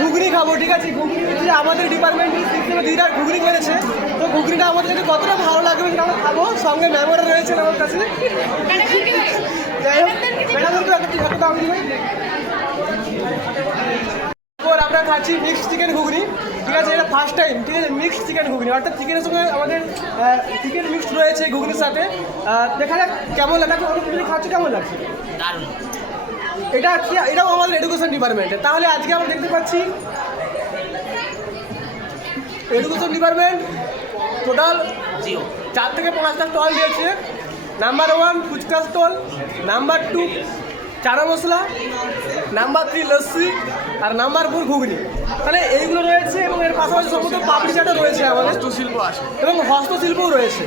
ঘুগনি খাব, ঠিক আছে? ঘুগনি হচ্ছে আমাদের ডিপার্টমেন্টের সিস্টেমে দিদিরা ঘুগনি করেছে তো ঘুগনিটা আমাদের কতটা ভালো লাগবে সেটা আমরা খাব। সঙ্গে ম্যামরা রয়েছেন আমার কাছে। যাই হোক ম্যাডামকে একটা তারপর আমরা খাচ্ছি মিক্সড চিকেন ঘুগনি। ঠিক আছে, এটা ফার্স্ট টাইম ঠিক আছে মিক্সড চিকেন ঘুগনি। অর্থাৎ চিকেনের সঙ্গে আমাদের চিকেন মিক্সড রয়েছে ঘুগনির সাথে। দেখা যাক কেমন লাগে। খাচ্ছি, কেমন লাগছে? দারুণ। এটা কি এটাও আমাদের এডুকেশন ডিপার্টমেন্টে তাহলে আজকে আমরা দেখতে পাচ্ছি এডুকেশন ডিপার্টমেন্ট টোটাল জিও। চার থেকে পাঁচটা স্টল দিয়েছে। Number one phuchka stall number two chana masala number three lassi আর নাম্বার ফোর ঘুগনি। তাহলে এইগুলো রয়েছে এবং এর পাশাপাশি সমস্ত পাপড়ি চাটও রয়েছে আমাদের হস্তশিল্প আছে এবং হস্তশিল্পও রয়েছে।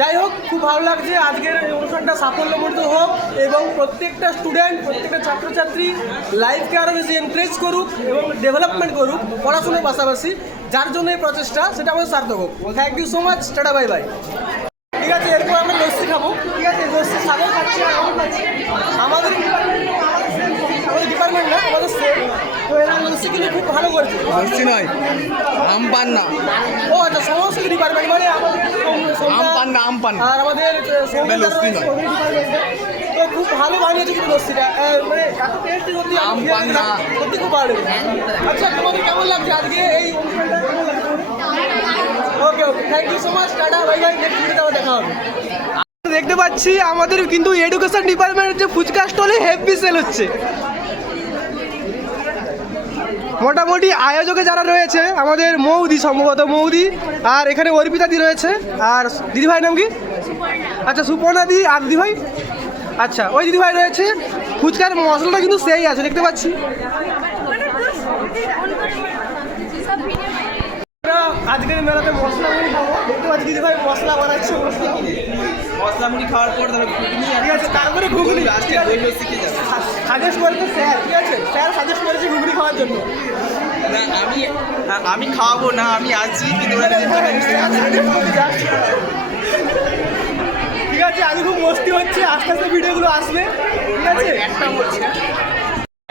যাই হোক, খুব ভালো লাগছে। আজকের এই অনুষ্ঠানটা সাফল্যমণ্ডিত হোক এবং প্রত্যেকটা স্টুডেন্ট প্রত্যেকটা ছাত্রছাত্রী লাইফকে আরও বেশি এনকারেজ করুক এবং ডেভেলপমেন্ট করুক পড়াশোনার পাশাপাশি, যার জন্য এই প্রচেষ্টা, সেটা আমাদের সার্থক হোক। Thank you so much tata bye bye ঠিক আছে, এরপর লস্যি খাব ঠিক আছে লস্যি সাগর খাচ্ছি আর আমি খাচ্ছি আমাদের ডিপার্টমেন্ট আমাদের ডিপার্টমেন্ট না আমাদের সেম তো এরা লস্যি কিন্তু খুব ভালো করছে। নয় আম পান্না ও আচ্ছা সমস্ত ডিপার্টমেন্ট মানে আমাদের আম পান্না, আম পান্না। আর আমাদের তো খুব ভালো বানিয়েছে কিন্তু লস্যিটা। মানে এত টেস্টি সত্যি আম পান্না। সত্যি খুব ভালো আচ্ছা তোমাদের কেমন লাগছে আজকে এই অনুষ্ঠানটা কেমন লাগছে okay okay thank you so much tata bye bye next ভিডিওতে দেখা হবে। দেখতে পাচ্ছি আমাদের কিন্তু এডুকেশন ডিপার্টমেন্টের যে ফুচকা স্টলে হেভি সেল হচ্ছে। মোটামুটি আয়োজকে যারা রয়েছে আমাদের মৌদি সম্ভবত মৌদি আর এখানে অর্পিতা দি রয়েছে। আর দিদিভাই নাম কি? আচ্ছা সুপর্ণা দি আর দিদিভাই? আচ্ছা ওই দিদিভাই রয়েছে। ফুচকার মশলাটা কিন্তু সেই আছে দেখতে পাচ্ছি। আজকের মেলাতে মশলা মুড়ি খাব। দেখতে পাচ্ছি দিদিভাই মশলা বানাচ্ছে। মশলা মশলা মুড়ি খাওয়ার পর তাহলে ঘুগনি ঠিক আছে তারপরে ঘুগনি। আজকে? দই লস্যি সাজেস্ট করেছে স্যার ঠিক আছে? স্যার সাজেস্ট করেছে ঘুগনি খাওয়ার জন্য। না আমি আমি খাওয়াবো না আমি আছি কিন্তু ঠিক আছে আমি খুব মস্তি হচ্ছে আস্তে আস্তে ভিডিওগুলো আসবে ঠিক আছে? একটা বলছি।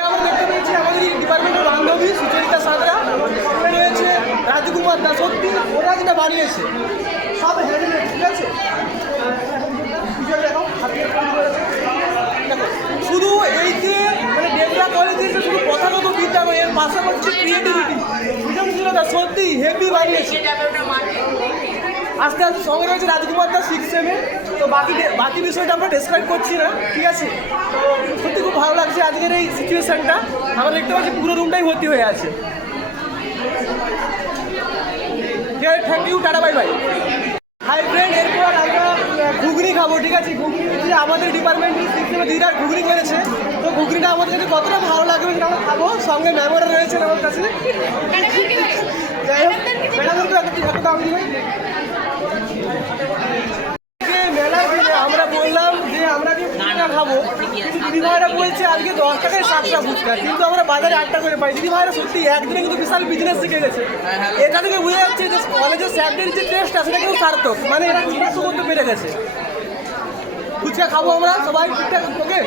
আমরা দেখতে পেয়েছি আমাদের ডিপার্টমেন্টের বান্ধবী সুচরিতা সাঁতরা রয়েছে রাজকুমার দা সত্যি ওরা যেটা বানিয়েছে সব হ্যান্ডমেড ঠিক আছে পিছনে দেখো, হাতিয়ে তৈরি করেছে। দেখো, শুধু এই যে মানে ডেবরা কলেজের যে শুধু প্রথাগত এর পাশাপাশি ক্রিয়েটিভিটি সৃজনশীলতা সত্যি হেভি বানিয়েছে আস্তে আস্তে সঙ্গে রয়েছে রাজকুমার দা সিক্স সেভেন তো বাকি বাকি বিষয়টা আমরা ডেসক্রাইব করছি না, ঠিক আছে? তো সত্যি খুব ভালো লাগছে আজকের এই সিচুয়েশনটা আমরা দেখতে পাচ্ছি পুরো রুমটাই ভর্তি হয়ে আছে। ঠিক আছে thank you tata bye bye hi friend এরপর আমরা ঘুগনি খাব, ঠিক আছে? ঘুগনি আমাদের ডিপার্টমেন্টের সিস্টেমে দিদিরা ঘুগনি করেছে তো ঘুগনিটা আমাদের কাছে কতটা ভালো লাগবে সেটা আমরা খাব। সঙ্গে ম্যামরা রয়েছেন আমার কাছে। আমরা বললাম যে আমরা যে কিন্তু বলছে আজকে সাতটা কিন্তু আমরা বাজারে করে পাই। দিদিভাইরা সত্যি একদিনে কিন্তু বিশাল বিজনেস শিখে গেছে। এটা থেকে বুঝে যাচ্ছে যে যে টেস্ট আছে সেটা কিন্তু সার্থক। মানে এরা করতে পেরে গেছে। ফুচকা খাব আমরা সবাই ঠিকঠাক ওকে?